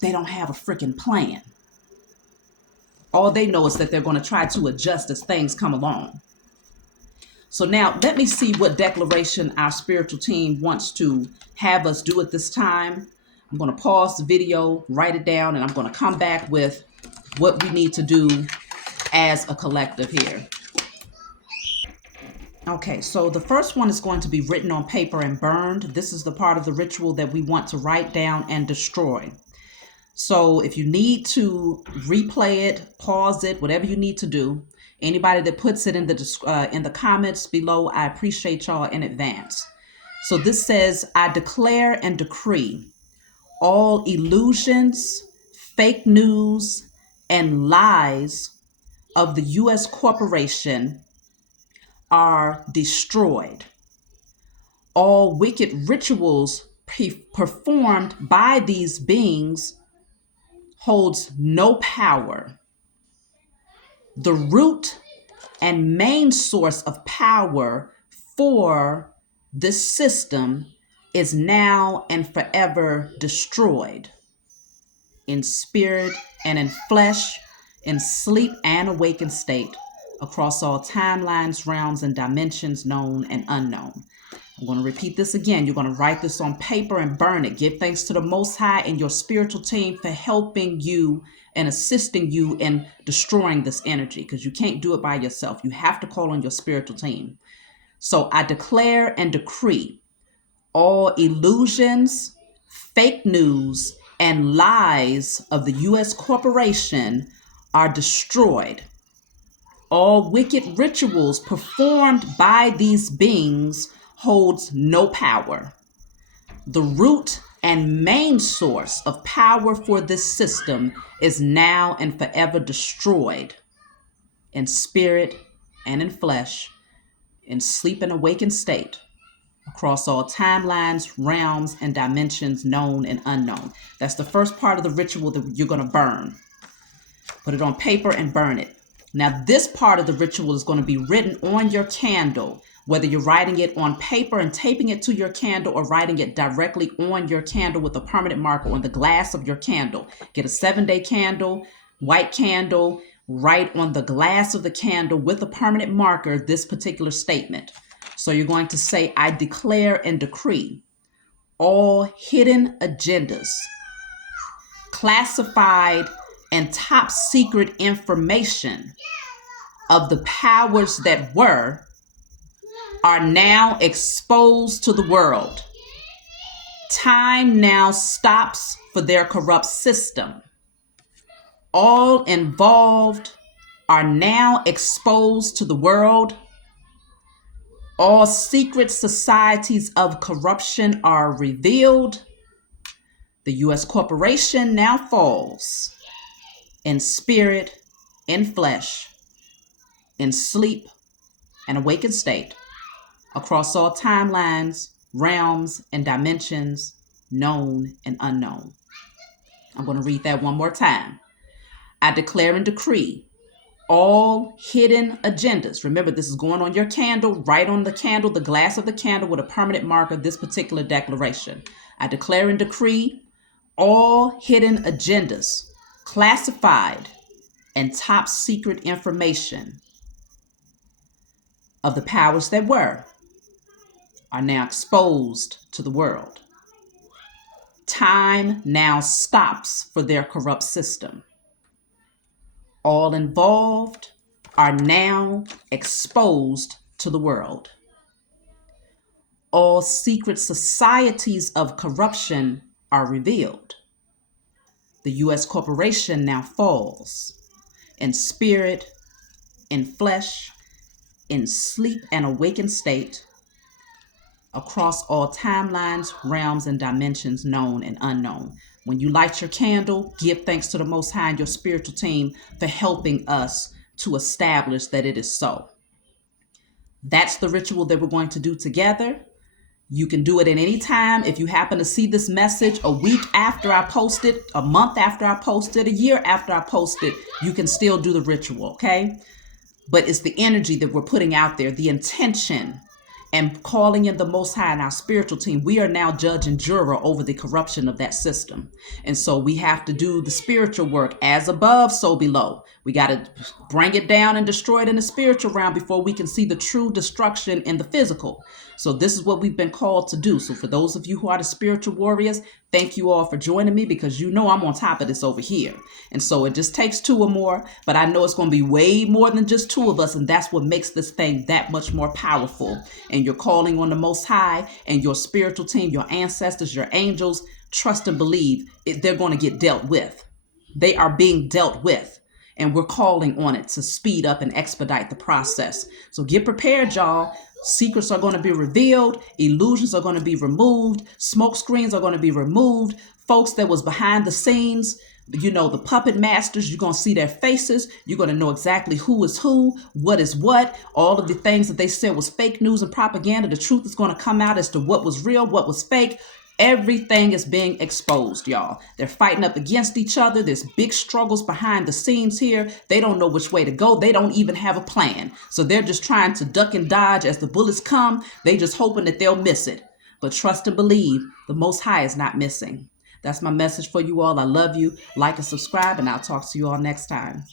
they don't have a freaking plan. All they know is that they're going to try to adjust as things come along. So now let me see what declaration our spiritual team wants to have us do at this time. I'm going to pause the video, write it down, and I'm going to come back with what we need to do as a collective here. Okay, so the first one is going to be written on paper and burned. This is the part of the ritual that we want to write down and destroy. So if you need to replay it, pause it, whatever you need to do, anybody that puts it in the comments below, I appreciate y'all in advance. So this says, I declare and decree all illusions, fake news, and lies of the U.S. corporation are destroyed. All wicked rituals performed by these beings holds no power. The root and main source of power for this system is now and forever destroyed in spirit and in flesh, in sleep and awakened state, across all timelines, realms, and dimensions known and unknown. I'm going to repeat this again. You're going to write this on paper and burn it. Give thanks to the Most High and your spiritual team for helping you and assisting you in destroying this energy, because you can't do it by yourself. You have to call on your spiritual team. So I declare and decree all illusions, fake news, and lies of the U.S. corporation are destroyed. All wicked rituals performed by these beings holds no power. The root and main source of power for this system is now and forever destroyed in spirit and in flesh, in sleep and awakened state, across all timelines, realms, and dimensions known and unknown. That's the first part of the ritual that you're going to burn. Put it on paper and burn it. Now, this part of the ritual is going to be written on your candle, whether you're writing it on paper and taping it to your candle or writing it directly on your candle with a permanent marker on the glass of your candle. Get a 7-day candle, white candle, write on the glass of the candle with a permanent marker this particular statement. So you're going to say, I declare and decree all hidden agendas, classified and top secret information of the powers that were are now exposed to the world. Time now stops for their corrupt system. All involved are now exposed to the world. All secret societies of corruption are revealed. The U.S. corporation now falls in spirit, in flesh, in sleep, and awakened state across all timelines, realms, and dimensions, known and unknown. I'm going to read that one more time. I declare and decree all hidden agendas. Remember, this is going on your candle, right on the candle, the glass of the candle with a permanent marker, this particular declaration. I declare and decree all hidden agendas, classified and top secret information of the powers that were are now exposed to the world. Time now stops for their corrupt system. All involved are now exposed to the world. All secret societies of corruption are revealed. The U.S. corporation now falls in spirit, in flesh, in sleep and awakened state, across all timelines, realms, and dimensions known and unknown. When you light your candle, give thanks to the Most High and your spiritual team for helping us to establish that it is so. That's the ritual that we're going to do together. You can do it at any time. If you happen to see this message a week after I post it, a month after I post it, a year after I post it, you can still do the ritual, okay? But it's the energy that we're putting out there, the intention, and calling in the Most High and our spiritual team. We are now judge and juror over the corruption of that system. And so we have to do the spiritual work, as above, so below. We got to bring it down and destroy it in the spiritual realm before we can see the true destruction in the physical. So this is what we've been called to do. So for those of you who are the spiritual warriors, thank you all for joining me, because you know I'm on top of this over here. And so it just takes two or more, but I know it's going to be way more than just two of us. And that's what makes this thing that much more powerful. And you're calling on the Most High and your spiritual team, your ancestors, your angels. Trust and believe they're going to get dealt with. They are being dealt with. And we're calling on it to speed up and expedite the process. So get prepared, y'all. Secrets are going to be revealed. Illusions are going to be removed. Smoke screens are going to be removed. Folks that was behind the scenes, you know, the puppet masters, you're going to see their faces. You're going to know exactly who is who, what is what. All of the things that they said was fake news and propaganda. The truth is going to come out as to what was real, what was fake. Everything is being exposed, y'all. They're fighting up against each other. There's big struggles behind the scenes here. They don't know which way to go. They don't even have a plan. So they're just trying to duck and dodge as the bullets come. They just hoping that they'll miss it. But trust and believe, the Most High is not missing. That's my message for you all. I love you. Like and subscribe, and I'll talk to you all next time.